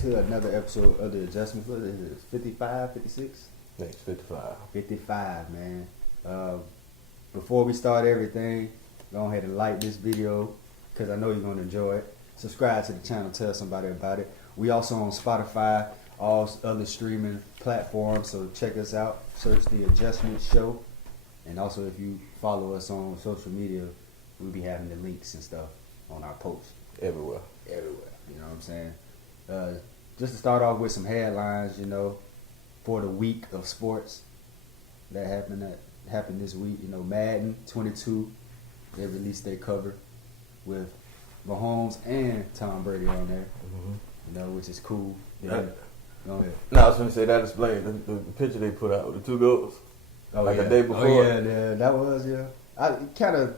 to another episode of the Adjustment. What is it, 55, 56? Next 55. 55, man. Before we start everything, go ahead and like this video because I know you're going to enjoy it. Subscribe to the channel, tell somebody about it. We also on Spotify, all other streaming platforms, so check us out. Search The Adjustment Show. And also if you follow us on social media, we'll be having the links and stuff on our posts. Everywhere. You know what I'm saying? Just to start off with some headlines, you know, for the week of sports that happened this week. You know, Madden 22, they released their cover with Mahomes and Tom Brady on there. You know, which is cool. Yeah. Go ahead. No, I was going to say that explained the picture they put out with the two goats. Oh, the day before. Oh, yeah, that was, I kind of,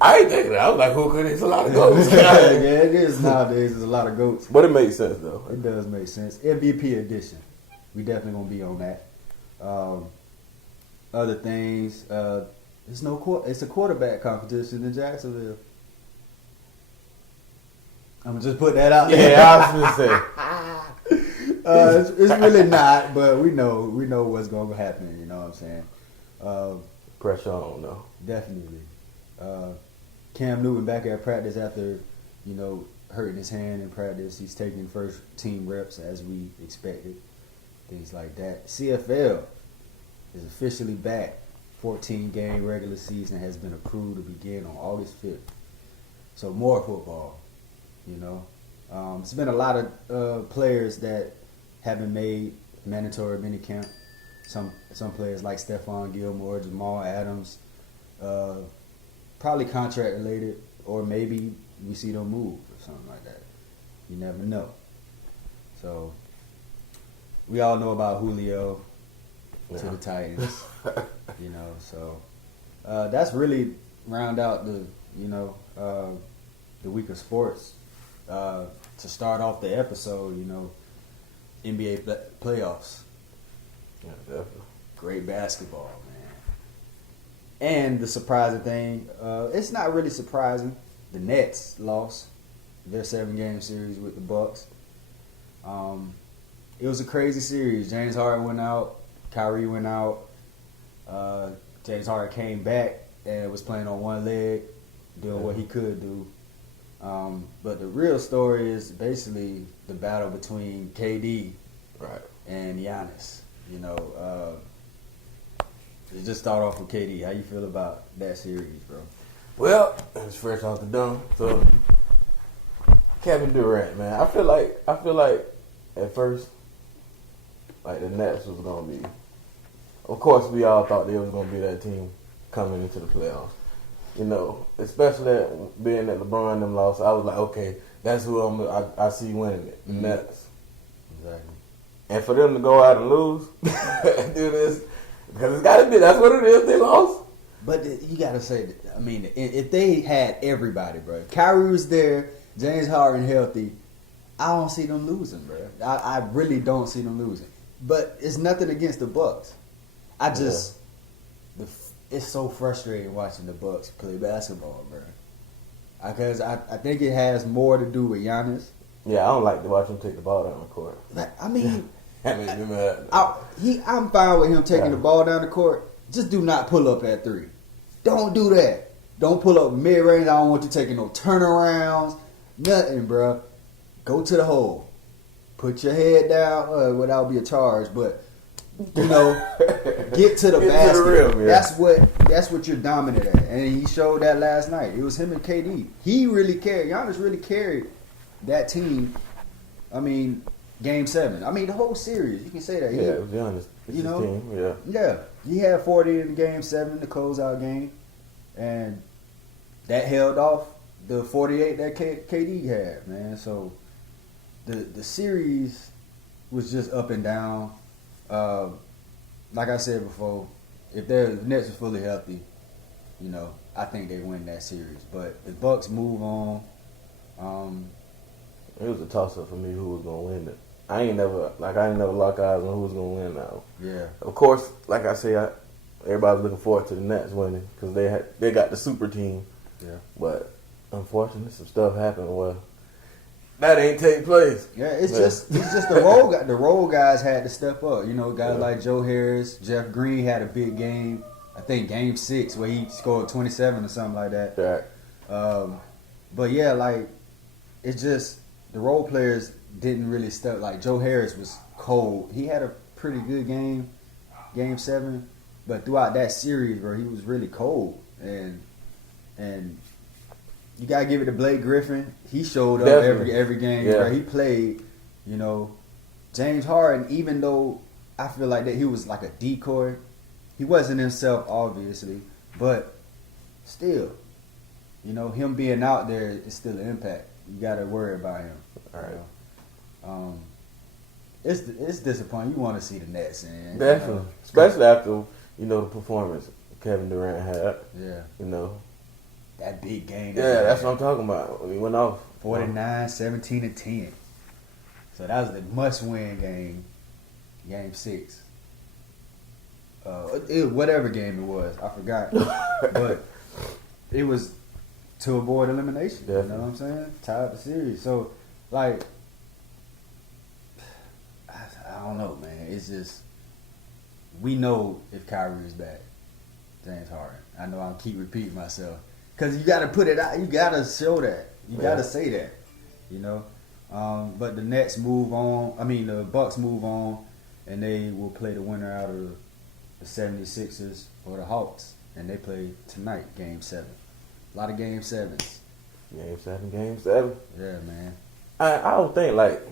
I ain't thinking that. I was like, who could? It's a lot of goats. yeah, it is nowadays. There's a lot of goats. But it makes sense, though. It does make sense. MVP edition. We definitely going to be on that. Other things, it's a quarterback competition in Jacksonville. I'm going to just put that out there. Yeah, I was going to say. It's really not, but we know what's going to happen. You know what I'm saying? Pressure on, though. Definitely. Cam Newton back at practice after, you know, hurting his hand in practice. He's taking first team reps as we expected. Things like that. CFL is officially back. 14-game regular season has been approved to begin on August 5th. So more football, you know. It's been a lot of players that haven't made mandatory minicamp. Some players like Stephon Gilmore, Jamal Adams, probably contract related, or maybe we see them move or something like that. You never know. So we all know about Julio to the Titans, you know. So that's really round out the week of sports. To start off the episode, you know, NBA playoffs. Yeah, definitely. Great basketball, man. And the surprising thing, it's not really surprising. The Nets lost their 7-game series with the Bucks. It was a crazy series. James Harden went out. Kyrie went out. James Harden came back and was playing on one leg, doing what he could do. But the real story is basically the battle between KD and Giannis. You know, let's just start off with KD. How you feel about that series, bro? Well, it's fresh off the dome. So Kevin Durant, man, I feel like at first, like the Nets was gonna be. Of course, we all thought they was gonna be that team coming into the playoffs. You know, especially being that LeBron them lost, I was like, okay, that's who I see winning it. The Nets. Exactly. And for them to go out and lose, and do this, because it's got to be, that's what it is, they lost. But you got to say, I mean, if they had everybody, bro, Kyrie was there, James Harden healthy, I don't see them losing, bro. I really don't see them losing. But it's nothing against the Bucks. It's so frustrating watching the Bucks play basketball, bro. Because I think it has more to do with Giannis. Yeah, I don't like to watch him take the ball down the court. I mean, I I'm fine with him taking the ball down the court. Just do not pull up at 3. Don't do that. Don't pull up mid-range. I don't want you taking no turnarounds. Nothing, bro. Go to the hole. Put your head down. Without be a charge, but you know, get to the basket. To the rim, yeah. That's what you're dominant at, and he showed that last night. It was him and KD. He really carried. Giannis really carried that team. I mean, Game 7. I mean, the whole series. You can say that. Yeah, it was Giannis. It's his team. Yeah. Yeah. He had 40 in Game 7, the closeout game, and that held off the 48 that KD had, man. So the series was just up and down. Like I said before, if the Nets are fully healthy, you know, I think they win that series. But the Bucks move on. It was a toss-up for me who was gonna win it. I ain't never lock eyes on who was gonna win now. Yeah. Of course, like I say, everybody's looking forward to the Nets winning because they got the super team. Yeah. But unfortunately, some stuff happened. Well, that ain't take place. Yeah, it's just the role guys had to step up. You know, guys like Joe Harris, Jeff Green had a big game. I think game 6 where he scored 27 or something like that. Right. But yeah, like it's just the role players didn't really step. Like Joe Harris was cold. He had a pretty good game 7, but throughout that series, bro, he was really cold. And you gotta give it to Blake Griffin. He showed up every game. Yeah. Bro. He played. You know, James Harden. Even though I feel like that he was like a decoy, he wasn't himself, obviously, but still, you know, him being out there is still an impact. You gotta worry about him. All right. You know? It's disappointing. You want to see the Nets, and Definitely, especially after the performance Kevin Durant had. Yeah. You know. That big game. Yeah, that's what I'm talking about. He went off 49, 17, and 10. So that was the must-win game, game 6. Whatever game it was, I forgot. But it was to avoid elimination. Definitely. You know what I'm saying? Tied the series. So, like, I don't know, man. It's just, we know if Kyrie is back, James Harden. I know I'll keep repeating myself. Because you got to put it out. You got to show that. You got to say that. You know? But the Nets move on. I mean, the Bucks move on. And they will play the winner out of the 76ers or the Hawks. And they play tonight, Game 7. A lot of Game 7s. Game 7. Yeah, man. I don't think, like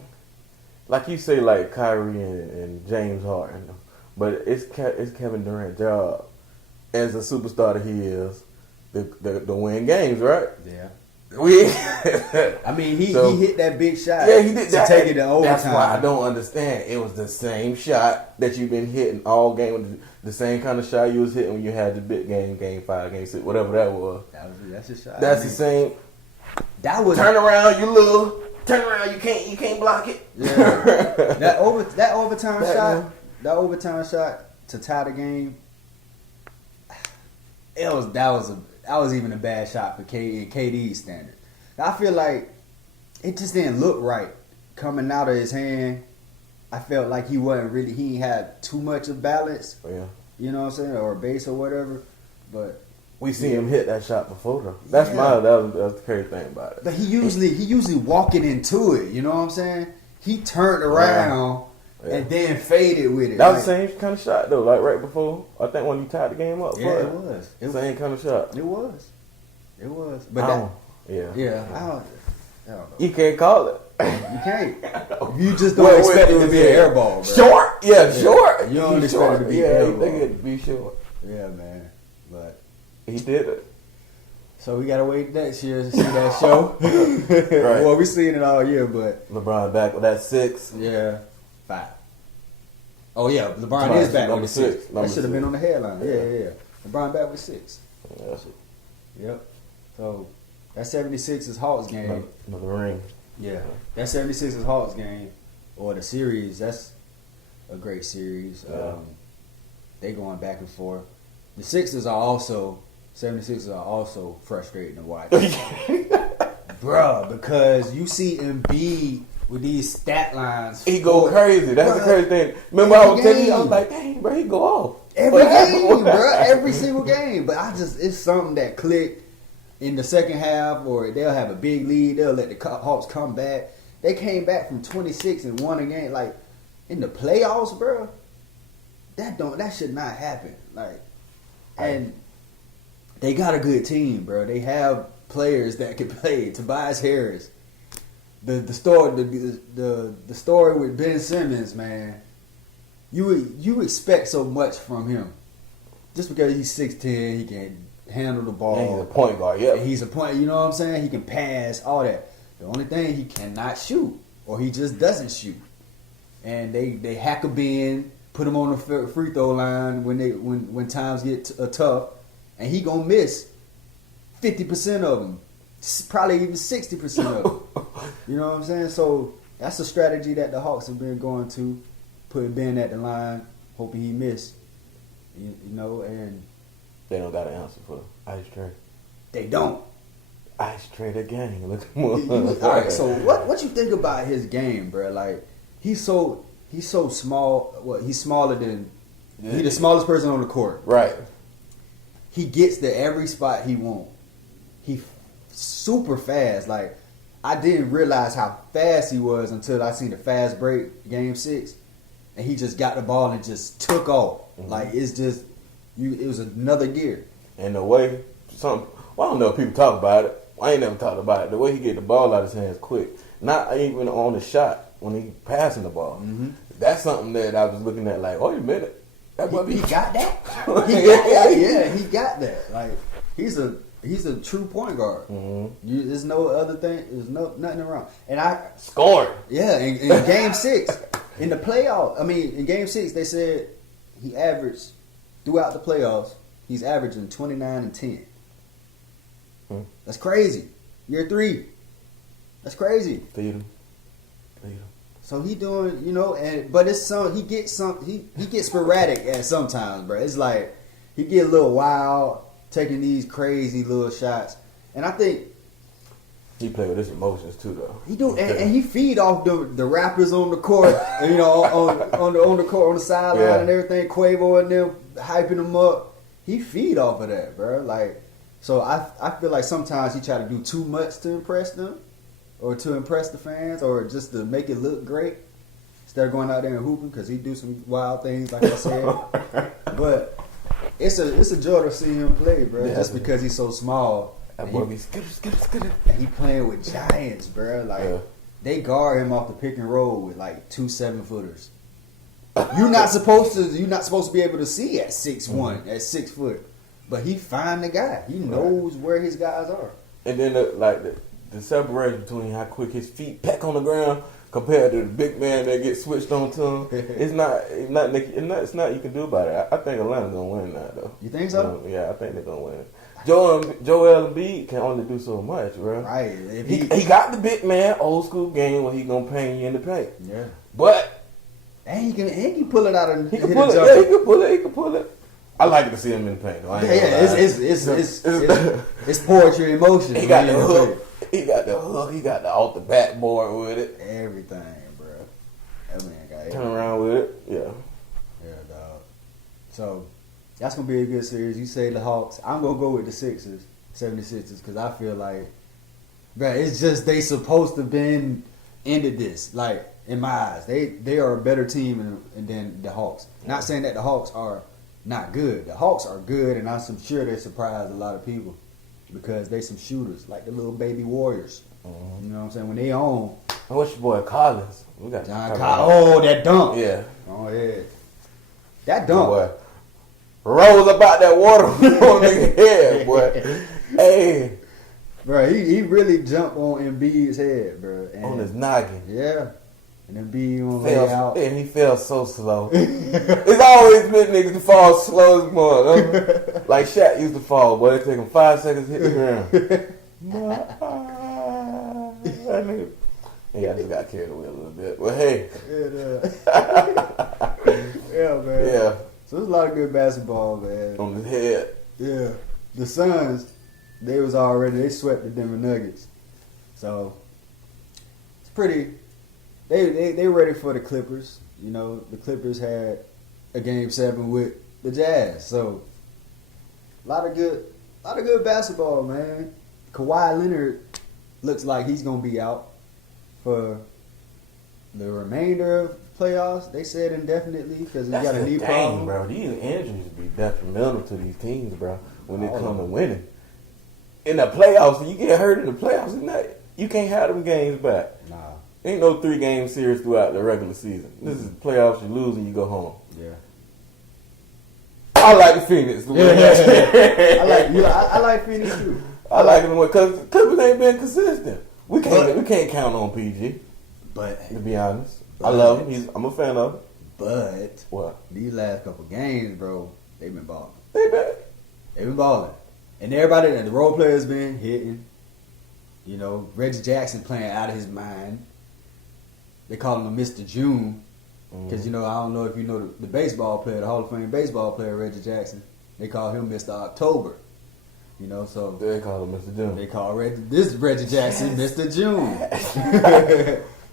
you say, like Kyrie and James Harden. But it's Kevin Durant's job as a superstar that he is to win games, right? Yeah. I mean, he hit that big shot. Yeah, he did to that. Take it to overtime. That's why I don't understand. It was the same shot that you've been hitting all game. The same kind of shot you was hitting when you had the big game 5, game 6, whatever that was. That's a shot. That's the same. That was turn around, you little. Turn around, you can't block it. Yeah. that overtime shot. That overtime shot to tie the game. That was even a bad shot for KD's standard. I feel like it just didn't look right coming out of his hand. I felt like he ain't had too much of balance. Yeah. You know what I'm saying? Or base or whatever. But we see him hit that shot before though. That was the crazy thing about it. But he usually walking into it, you know what I'm saying? He turned around and then faded with it. That was the same kind of shot though, like right before. I think when you tied the game up. Yeah, it was. Same kind of shot. It was. But I don't know. You can't call it. You can't. You just don't expect it to be an air ball, bro. Short? Yeah, short. You don't expect it to be an air ball. They get to be short. Yeah, man. But he did it. So we gotta wait next year to see that show. Right. Well, we seen it all year, but LeBron back with that 6. Yeah, 5. Oh yeah, LeBron is back with 6. That should have been on the headline. Yeah. LeBron back with 6. Yep. So that 76ers Hawks game. Another ring. Yeah. That 76ers Hawks game or the series. That's a great series. Yeah. They going back and forth. The 76ers are also frustrating to watch. Bruh, because you see Embiid with these stat lines. He go crazy. That's the crazy thing. Remember I was telling you, I was like, dang, bro, he go off. Every game, bro. Every single game. But it's something that clicked in the second half, or they'll have a big lead. They'll let the Hawks come back. They came back from 26 and won a game. Like, in the playoffs, bro, that should not happen. Like, and they got a good team, bro. They have players that can play. Tobias Harris. The story with Ben Simmons, man. You expect so much from him. Just because he's 6'10", he can handle the ball. Yeah, he's a point guard, yeah. He's a point, you know what I'm saying? He can pass, all that. The only thing, he cannot shoot. Or he just doesn't shoot. And they hack a bin, put him on the free throw line when times get tough, and he gonna miss 50% of them. Probably even 60% of them. You know what I'm saying? So that's a strategy that the Hawks have been going to, putting Ben at the line, hoping he miss. You know, and they don't got an answer for ice tray. They don't. Ice Trader gang. Look. All right. So what you think about his game, bro? Like he's so small. Well, he's smaller than he's the smallest person on the court. Right. He gets to every spot he wants. He super fast. Like I didn't realize how fast he was until I seen the fast break game 6, and he just got the ball and just took off. Mm-hmm. Like it's just it was another gear. And the way I don't know if people talk about it. I ain't never talked about it. The way he get the ball out of his hands quick, not even on the shot when he passing the ball. Mm-hmm. That's something that I was looking at. Like, wait a minute, he got that. He got that. Like he's a true point guard. Mm-hmm. There's no other thing. There's nothing wrong. And I scored. Yeah, in game 6, in the playoff. I mean, in game 6, they said he averaged throughout the playoffs. He's averaging 29 and 10. That's crazy. Year 3. That's crazy. Feed him. So he doing, but it's he gets sporadic at sometimes, bro. It's like he get a little wild, taking these crazy little shots, and I think he play with his emotions too, though. He do, and he feed off the rappers on the court, on the court, on the sideline and everything. Quavo and them hyping them up. He feed off of that, bro. Like. So I feel like sometimes he try to do too much to impress them, or to impress the fans, or just to make it look great. Instead of going out there and hooping, because he do some wild things, like I said. But it's a joy to see him play, bro. Yeah, just because he's so small. That boy be skittle. And he playing with giants, bro. Like they guard him off the pick and roll with like 2 7-footers. You're not supposed to be able to see at 6'1", at 6 foot. But he find the guy. He knows where his guys are. And then the separation between how quick his feet peck on the ground compared to the big man that gets switched on to him, it's not you can do about it. I think Atlanta's gonna win that though. You think so? Yeah, I think they're gonna win. Joel Embiid can only do so much, bro. Right. He got the big man old school game where he gonna paint you in the paint. Yeah. But and he can pull it out and he can pull it. Yeah, he can pull it. I like to see him in the paint though. It's poetry in motion. He got the hook. He got the off the backboard with it. Everything, bro. That man got everything. Turn around with it. Yeah. Yeah, dog. So that's gonna be a good series. You say the Hawks. I'm gonna go with the 76ers, because I feel like, bro, it's just they supposed to been ended this. Like in my eyes, they are a better team than the Hawks. Not saying that the Hawks are not good. The Hawks are good, and I'm sure they surprised a lot of people because they some shooters, like the little baby Warriors. Mm-hmm. You know what I'm saying? When they own. What's your boy Collins? We got John Collins. Oh, that dunk. Yeah. Oh, yeah. That dunk. Boy. Rose about that water on nigga head, boy. Hey. Bro, he really jumped on Embiid's head, bro. And on his noggin. Yeah. And Embiid on lay out. And he fell so slow. It's always been niggas to fall slow as more. Like Shaq used to fall, boy. It take him 5 seconds to hit the ground. That nigga. Yeah, I just got carried away a little bit. But hey. Yeah, man. Yeah. So there's a lot of good basketball, man. On his head. Yeah. The Suns, they swept the Denver Nuggets. So it's pretty. They ready for the Clippers. You know, the Clippers had a game 7 with the Jazz. So a lot of good basketball, man. Kawhi Leonard looks like he's gonna be out for the remainder of playoffs. They said indefinitely because he got a knee problem. Bro. These injuries be detrimental to these teams, bro. When it come to winning in the playoffs, you get hurt in the playoffs, you can't have them games back. Nah. Ain't no 3-game series throughout the regular season. This is playoffs. You lose and you go home. Yeah. I like the Phoenix. I like Phoenix too. I like them because Clippers ain't been consistent. We can't count on PG. But to be honest, I love him. I'm a fan of him. But what? These last couple games, bro, they've been balling. They've been balling, and everybody, the role players been hitting. You know, Reggie Jackson playing out of his mind. They call him Mr. June because I don't know if you know the baseball player, the Hall of Fame baseball player Reggie Jackson. They call him Mr. October. You know, so They call him Mr. June. they call this Reggie Jackson Mr. June.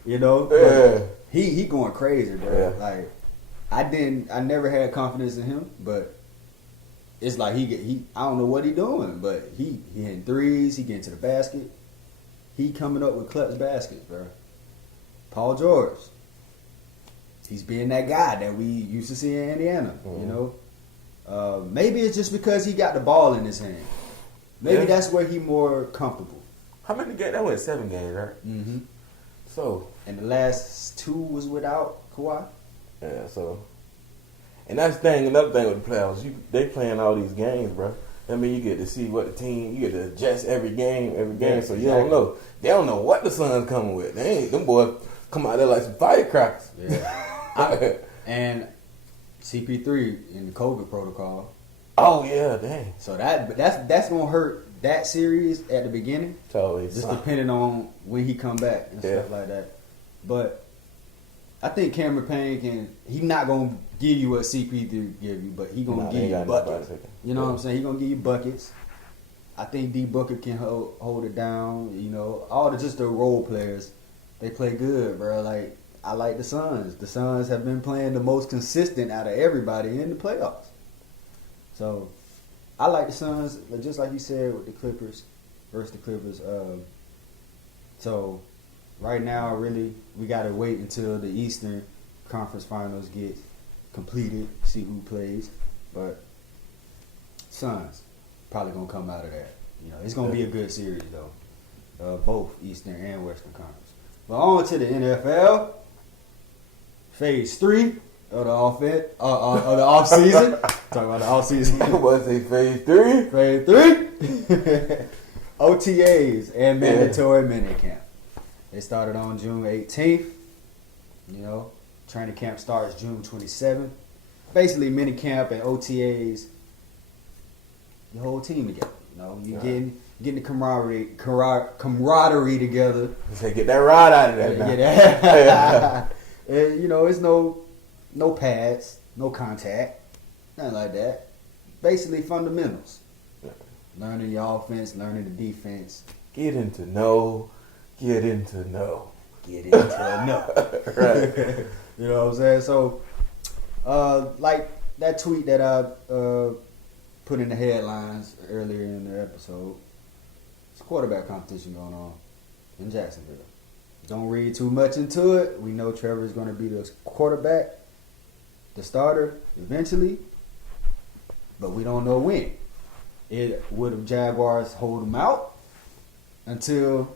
You know, Yeah. he going crazy, bro. Yeah. Like I never had confidence in him, but it's like he I don't know what he doing, but he hitting threes, he getting to the basket, he coming up with clutch baskets, bro. Paul George, he's being that guy that we used to see in Indiana. Mm-hmm. You know, maybe it's just because he got the ball in his hand. Maybe that's where he more comfortable. How many games? That went 7 games, right? Mm-hmm. So, And the last 2 was without Kawhi. yeah, so. And that's the thing, another thing with the playoffs, they playing all these games, bro. I mean, you get to see what the team, you get to adjust every game, Yeah, so you don't know. They don't know what the Suns coming with. Them boys come out there like some firecrackers. Yeah. And CP3 in the COVID protocol. Oh, yeah, dang. So that's gonna hurt that series at the beginning. Totally. Just depending on when he come back and stuff like that. But I think Cameron Payne he's not gonna give you what CP3 give you, but he gonna give you buckets. You know what I'm saying? He gonna give you buckets. I think D Booker can hold it down. You know, just the role players, they play good, bro. Like I like the Suns. The Suns have been playing the most consistent out of everybody in the playoffs. So I like the Suns, just like you said with the Clippers versus the Clippers. So right now, really, we gotta wait until the Eastern Conference Finals get completed, see who plays. But Suns probably gonna come out of that. You know, it's gonna be a good series though, both Eastern and Western Conference. But on to the NFL, Phase 3 of the off season. Talking about the off season. Was it Phase 3? Phase 3. OTAs and mandatory minicamp. They started on June 18th. You know, training camp starts June 27th. Basically, minicamp and OTAs, the whole team together. You know, you getting the camaraderie together. You say get that rod out of there. Get that. And, you know, it's no pads, no contact, nothing like that. Basically, fundamentals. Learning your offense, learning the defense. Get into know. Right. You know what I'm saying? So, like that tweet that I put in the headlines earlier in the episode, it's quarterback competition going on in Jacksonville. Don't read too much into it. We know Trevor is going to be the quarterback, the starter eventually, but we don't know when. Would the Jaguars hold him out until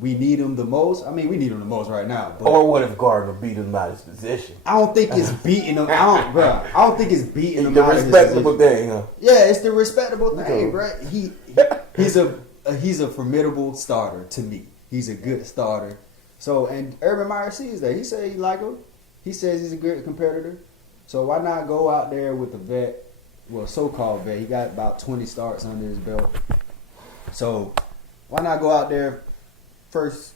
we need him the most? I mean, we need him the most right now. But or what if Gardner beat him out of his position? I don't think it's beating him. I don't think it's beating him The out of his respectable position. thing, huh? Yeah, it's the respectable thing, Okay. bro. He's a formidable starter to me. He's a good starter. So, and Urban Meyer sees that. He said he like him. He says he's a good competitor. So why not go out there with the vet? Well, so-called vet. He got about 20 starts under his belt. So why not go out there first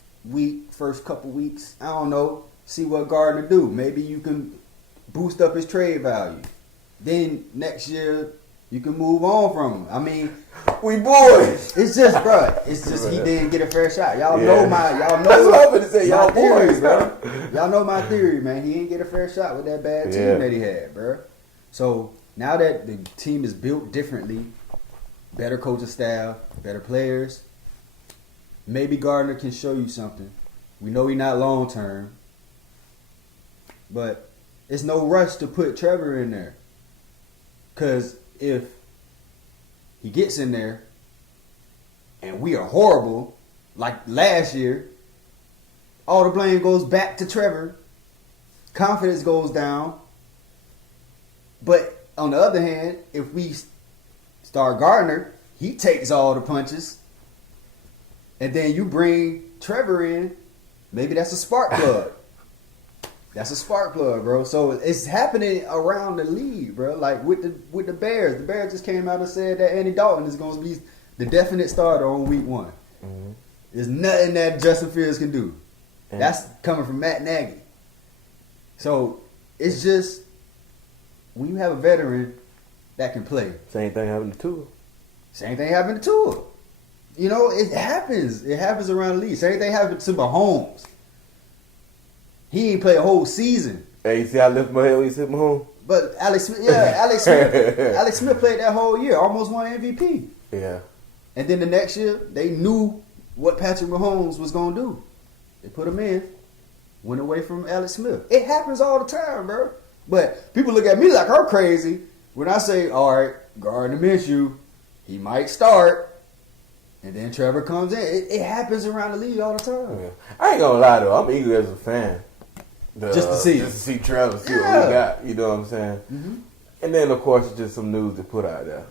couple weeks? I don't know. See what Gardner do. Maybe you can boost up his trade value. Then next year you can move on from him. I mean, we boys. it's just, bro. It's just he didn't get a fair shot. Y'all Yeah. know That's what I'm gonna say. Y'all theory, boys, bro. Y'all know my theory, man. He didn't get a fair shot with that bad team that he had, bro. So now that the team is built differently, better coaching staff, better players, maybe Gardner can show you something. We know he's not long term, but it's no rush to put Trevor in there. Because if he gets in there and we are horrible, like last year, all the blame goes back to Trevor. Confidence goes down. But on the other hand, if we start Gardner, he takes all the punches. And then you bring Trevor in, maybe that's a spark plug. That's a spark plug, bro. So it's happening around the league, bro. Like with the Bears. The Bears just came out and said that Andy Dalton is going to be the definite starter on week 1. Mm-hmm. There's nothing that Justin Fields can do. That's coming from Matt Nagy. So it's just when you have a veteran that can play. Same thing happened to Tua. Same thing happened to Tua. You know, it happens. It happens around the league. Same thing happened to Mahomes. He ain't play a whole season. Hey, you see I lift my head when you said Mahomes? But Alex Smith played that whole year, almost won MVP. Yeah. And then the next year, they knew what Patrick Mahomes was going to do. They put him in, went away from Alex Smith. It happens all the time, bro. But people look at me like I'm crazy when I say, all right, Gardner Minshew, he might start. And then Trevor comes in. It happens around the league all the time. Yeah. I ain't gonna lie though, I'm eager as a fan. Just to see Trevor, see what we got. You know what I'm saying? Mm-hmm. And then of course it's just some news to put out there.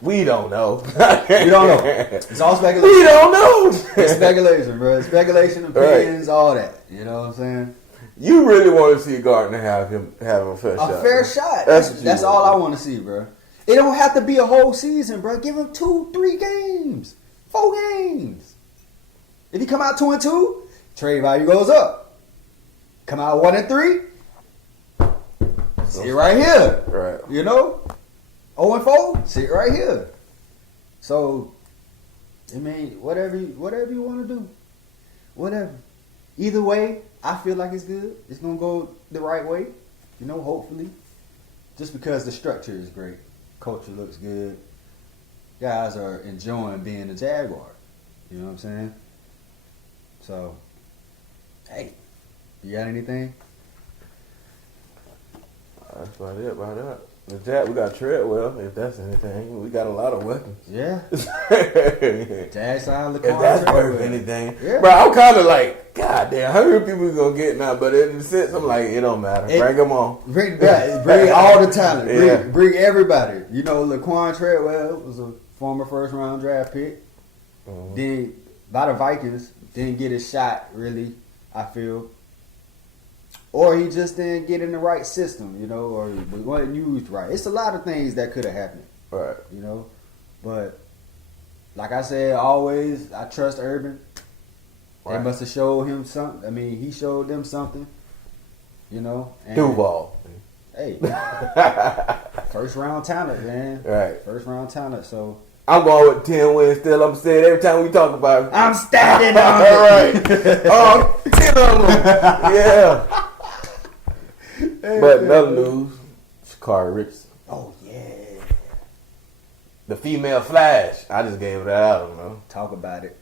We don't know. We don't know. It's all speculation. We don't know. It's speculation, bro. It's speculation, opinions, all that. You know what I'm saying? You really want to see Gardner have a fair shot. A fair shot. That's all I want to see, bro. It don't have to be a whole season, bro. Give him 2, 3 games, 4 games. If he come out 2-2, trade value goes up. Come out 1-3, sit right here. Right. You know, 0-4, sit right here. So, I mean, whatever you want to do, whatever. Either way, I feel like it's good. It's gonna go the right way. You know, hopefully, just because the structure is great. Culture looks good. Guys are enjoying being a Jaguar. You know what I'm saying? So, hey, you got anything? That's about it. The Jack, we got Treadwell, if that's anything. We got a lot of weapons. Yeah. Jags signed If that's worth anything. Yeah. Bro, I'm kind of like, God damn, how many people we going to get now? But in a sense, I'm like, it don't matter. Bring them on. Bring all the talent. Yeah. Bring everybody. You know, Laquan Treadwell was a former first-round draft pick. Mm-hmm. Then, by the Vikings, didn't get his shot, really, I feel. Or he just didn't get in the right system, you know, or he wasn't used right. It's a lot of things that could have happened. Right. You know? But, like I said, always, I trust Urban. They Right. must have showed him something. I mean, he showed them something, you know? And, Duval. Hey. First round talent, man. Right. First round talent, so. I'm going with 10 wins still. I'm saying every time we talk about it. I'm standing on All right. Oh, 10 of them. Yeah. But another news, Sha'Carri Richardson. Oh, yeah. The female Flash. I just gave that out, I don't know. Talk about it.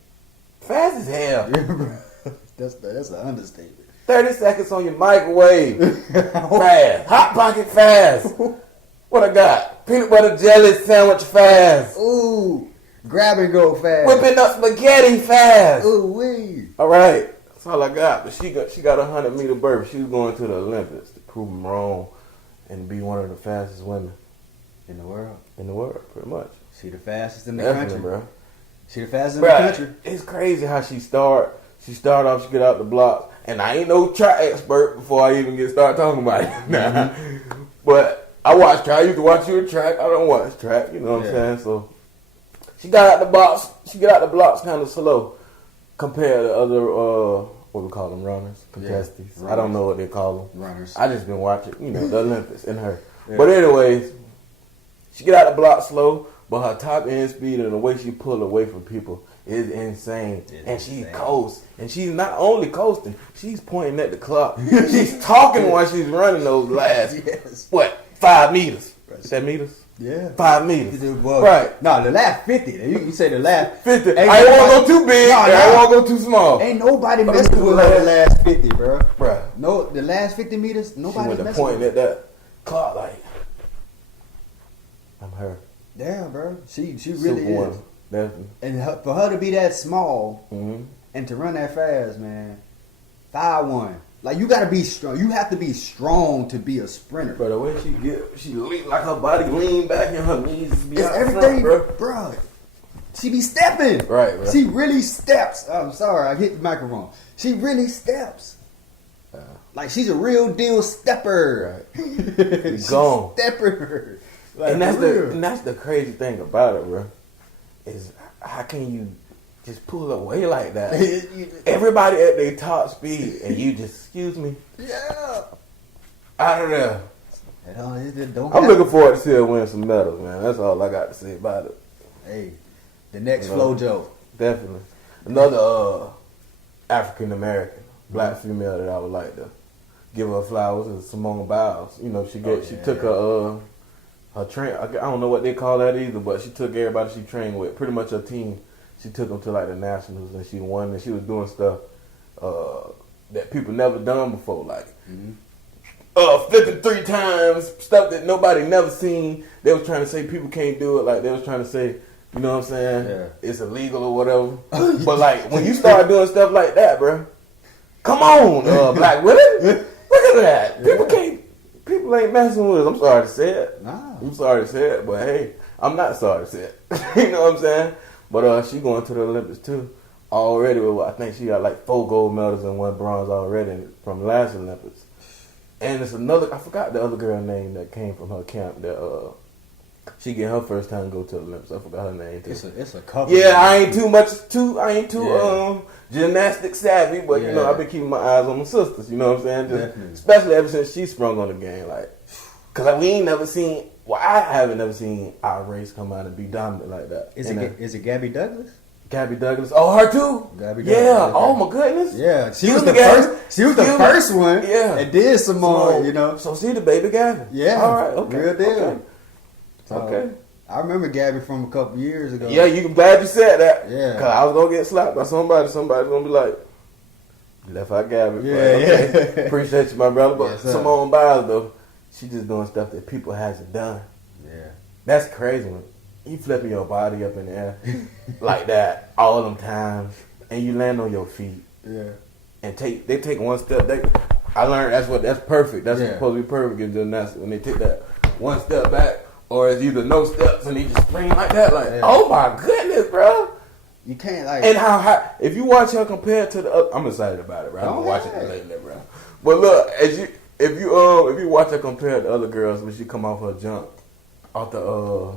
Fast as hell. That's an understatement. 30 seconds on your microwave. Fast. Hot Pocket fast. What I got? Peanut butter jelly sandwich fast. Ooh. Grab and go fast. Whipping up spaghetti fast. Ooh, wee. All right. That's all I got. But she got a 100-meter burst. She was going to the Olympics to prove them wrong and be one of the fastest women In the world. in the world, pretty much. She the fastest in the Definitely, country. bro. She the fastest in Bruh, the country. it's crazy how she start. She start off, she get out the block, and I ain't no track expert before I even get started talking about it. Mm-hmm. But I watch track. I used to watch you a track. I don't watch track. You know what I'm saying? So she got out the box. She get out the blocks kind of slow compared to other what we call them, runners, contestants. Runners. I don't know what they call them. Runners. I just been watching, the Olympics and her. Yeah. But anyways, she get out the block slow, but her top end speed and the way she pull away from people is insane. She coasts. And she's not only coasting, she's pointing at the clock. She's talking while she's running those last, 5 meters? Right. 7 meters? Yeah. 5 meters. Well, right. No, the last 50. You say the last 50. I ain't want to go too big. I ain't want to go too small. Ain't nobody messing with her the last 50, bro. Bruh. No, the last 50 meters, nobody messing with her. She went to pointing at that clock like, I'm her. Damn, bro. She really is. Definitely. And for her to be that small and to run that fast, man, 5'1". Like, you gotta be strong. You have to be strong to be a sprinter. But the way she lean like her body lean back and her knees be it's out everything, front, bro. She be stepping. Right, bro. She really steps. I'm sorry, I hit the microphone. She really steps. Like, she's a real deal stepper. Right. She's gone. Stepper. Like, and that's the crazy thing about it, bro. Is how can you just pull away like that? Everybody at their top speed, and you just, excuse me, out of there. I'm looking forward to see her win some medals, man. That's all I got to say about it. Hey, the next FloJo. Definitely. Another African American black female that I would like to give her flowers is Simone Biles. You know, she took her train. I don't know what they call that either, but she took everybody she trained with, pretty much her team. She took them to like the nationals and she won. And she was doing stuff that people never done before, like flipping 3 times, stuff that nobody never seen. They was trying to say people can't do it. Like they was trying to say, you know what I'm saying? Yeah. It's illegal or whatever. But like when you start doing stuff like that, bro, come on, black women, look at that. People ain't messing with us. I'm sorry to say it. Nah. I'm sorry to say it, but hey, I'm not sorry to say it. You know what I'm saying? But she going to the Olympics too. Already, I think she got like 4 gold medals and 1 bronze already from last Olympics. And it's another, I forgot the other girl name that came from her camp that she get her first time to go to the Olympics. I forgot her name too. It's a couple. Yeah, I ain't too gymnastic savvy, but you know, I've been keeping my eyes on my sisters, you know what I'm saying? Especially ever since she sprung on the game, like, cause we ain't never seen, I haven't never seen our race come out and be dominant like that. Is it Gabby Douglas? Gabby Douglas. Oh, her too. Gabby yeah. Douglas. Okay. Oh my goodness. Yeah. She was the first. She was the first one. Yeah. And did Simone. You know. So she the baby Gabby. Yeah. All right. Okay. Real deal. Okay. So, Okay. I remember Gabby from a couple years ago. Yeah. You glad you said that? Yeah. Cause I was gonna get slapped by somebody. Somebody's gonna be like, "You left out Gabby." Yeah. Okay. Yeah. Appreciate you, my brother. But Yes, Simone Biles though, she just doing stuff that people hasn't done. Yeah. That's crazy, man. You flipping your body up in the air like that all them times, and you land on your feet. Yeah. And they take one step. I learned that's perfect. That's Yeah. supposed to be perfect in gymnastics when they take that one step back, or it's either no steps and they just spring like that. Like, oh my goodness, bro. You can't like. And how high? If you watch her compared to the other, I'm excited about it, bro. I'm gonna watch it later, bro. But look, if you watch her compare to other girls when she come off her jump, off the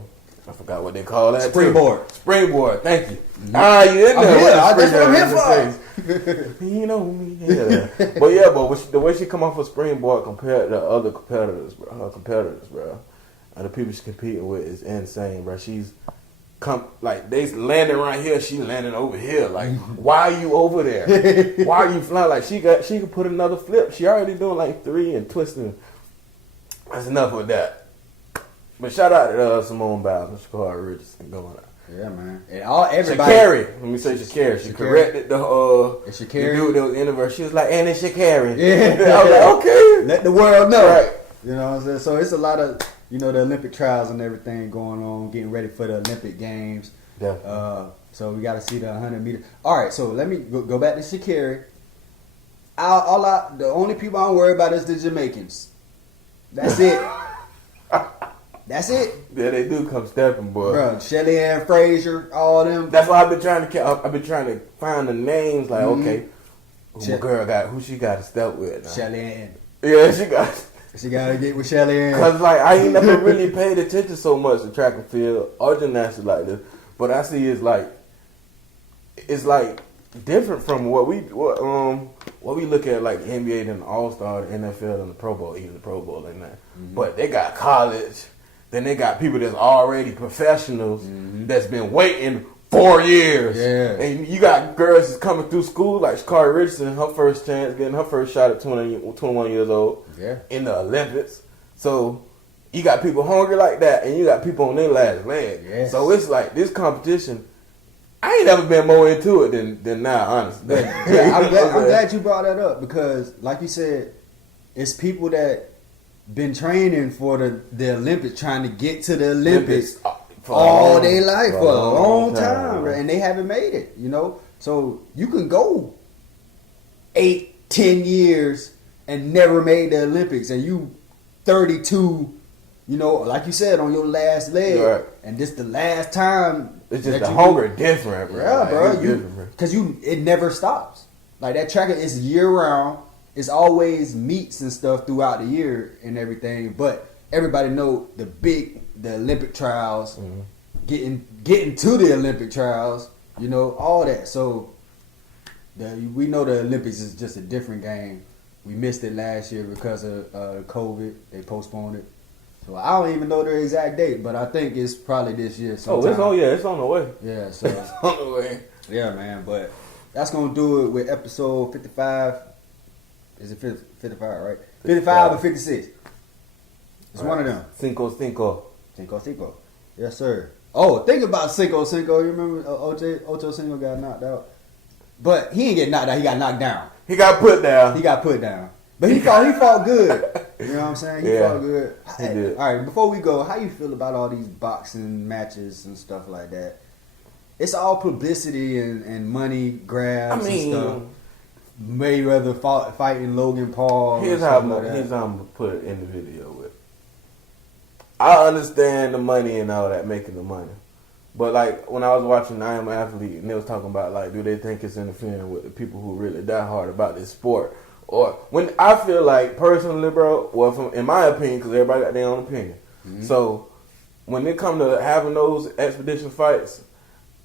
I forgot what they call that. Springboard. Springboard. Thank you. Ah, you in there? That's what I'm here for. You know me. Yeah. but the way she come off a springboard compared to other competitors, bro, and the people she's competing with is insane, bro. She's like they landing right here, she landing over here. Like, why are you over there? Why are you flying? Like she could put another flip. She already doing like 3 and twisting. That's enough with that. But shout out to Simone Biles and Sha'Carri Richardson going out. Yeah, man. And everybody. Sha'Carri. Let me say Sha'Carri. She corrected the Sha'Carri. dude that was in the verse. She was like, and it's Sha'Carri. Yeah. I was like, okay. Let the world know. Right. You know what I'm saying? So it's a lot of, the Olympic trials and everything going on, getting ready for the Olympic Games. Definitely. So we got to see the 100 meter. All right, so let me go back to Sha'Carri. The only people I'm worried about is the Jamaicans. That's it. That's it. Yeah, they do come stepping, boy. Bro, Shelly Ann Frazier, all them. That's why I've been trying to find the names. Like, okay, who she got to step with? Now? Shelly Ann. Yeah, she got to get with Shelly Ann. Cause like I ain't never really paid attention so much to track and field or gymnastics like this. But I see it's like different from what we look at, like NBA and the All-Star, the NFL and the Pro Bowl, even the Pro Bowl and that. Mm-hmm. But they got college. Then they got people that's already professionals that's been waiting 4 years. Yeah. And you got girls that's coming through school like Sha'Carri Richardson, her first chance, getting her first shot at 21 years old in the Olympics. So you got people hungry like that, and you got people on their last leg. Yes. So it's like this competition, I ain't never been more into it than now, honestly. Yeah, I'm glad you brought that up because, like you said, it's people that been training for the Olympics, trying to get to the Olympics all their life for a long time, right? And they haven't made it. So you can go 8-10 years and never made the Olympics, and you 32. Like you said, on your last leg, right. And this the last time. It's just the hunger different, bro. Yeah, bro. Because it never stops. Like that track is year round. It's always meets and stuff throughout the year and everything. But everybody know the Olympic trials, getting to the Olympic trials. All that. So we know the Olympics is just a different game. We missed it last year because of COVID. They postponed it. So I don't even know the exact date, but I think it's probably this year sometime. It's on the way. Yeah, so It's on the way. yeah, man. But that's gonna do it with episode 55. Is it 55, right? 55 or 56. It's one of them. Cinco Cinco. Cinco Cinco. Yes, sir. Oh, think about Cinco Cinco. You remember Ocho Cinco got knocked out? But he didn't get knocked out. He got knocked down. He got put down. He got put down. But he fought good. You know what I'm saying? He fought good. He did. All right, before we go, how you feel about all these boxing matches and stuff like that? It's all publicity and money grabs and stuff. Mayweather fighting Logan Paul. Here's how I'm gonna put it in the video with. I understand the money and all that, making the money. But like when I was watching I Am an Athlete and they was talking about like, do they think it's interfering with the people who really die hard about this sport? Or when I feel like personally, bro, well, in my opinion, because everybody got their own opinion. Mm-hmm. So when it comes to having those expedition fights,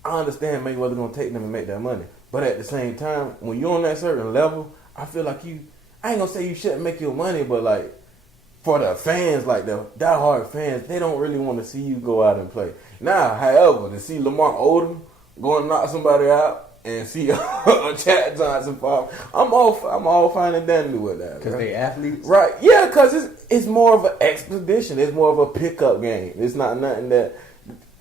I understand Mayweather gonna take them and make that money. But at the same time, when you're on that certain level, I feel like I ain't gonna say you shouldn't make your money, but like for the fans, like the diehard fans, they don't really want to see you go out and play. Now, however, to see Lamar Odom go and knock somebody out and see Chad Johnson fall, I'm all fine and dandy with that. Because they athletes? Right. Yeah, because it's more of an expedition. It's more of a pickup game. It's not nothing that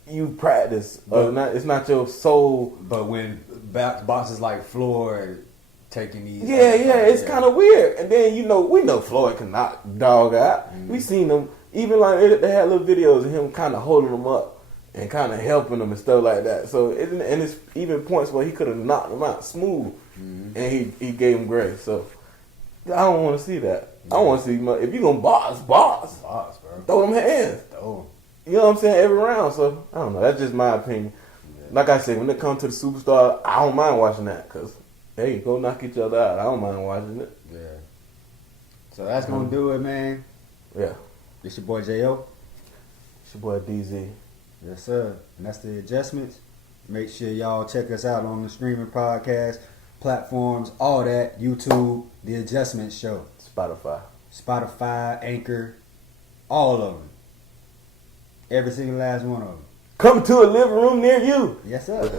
you practice. It's not your soul. But when boxers like Floyd taking these... Yeah, it's kind of weird. And then, we know Floyd can knock dog out. Mm-hmm. We seen them, even like they had little videos of him kind of holding them up and kind of helping them and stuff like that. So, it's even points where he could have knocked them out smooth. Mm-hmm. And he gave him grace. So, I don't want to see that. Yeah. I want to see, if you going to box, bro. Throw them hands. You know what I'm saying? Every round. So, I don't know. That's just my opinion. Yeah. Like I said, when it comes to the superstar, I don't mind watching that because, hey, go knock each other out. I don't mind watching it. Yeah. So, that's going to do it, man. Yeah. It's your boy J.O. It's your boy DZ. Yes, sir. And that's the adjustments. Make sure y'all check us out on the streaming podcast platforms, all that. YouTube, The Adjustments Show. Spotify, Anchor, all of them. Every single last one of them. Come to a living room near you. Yes, sir.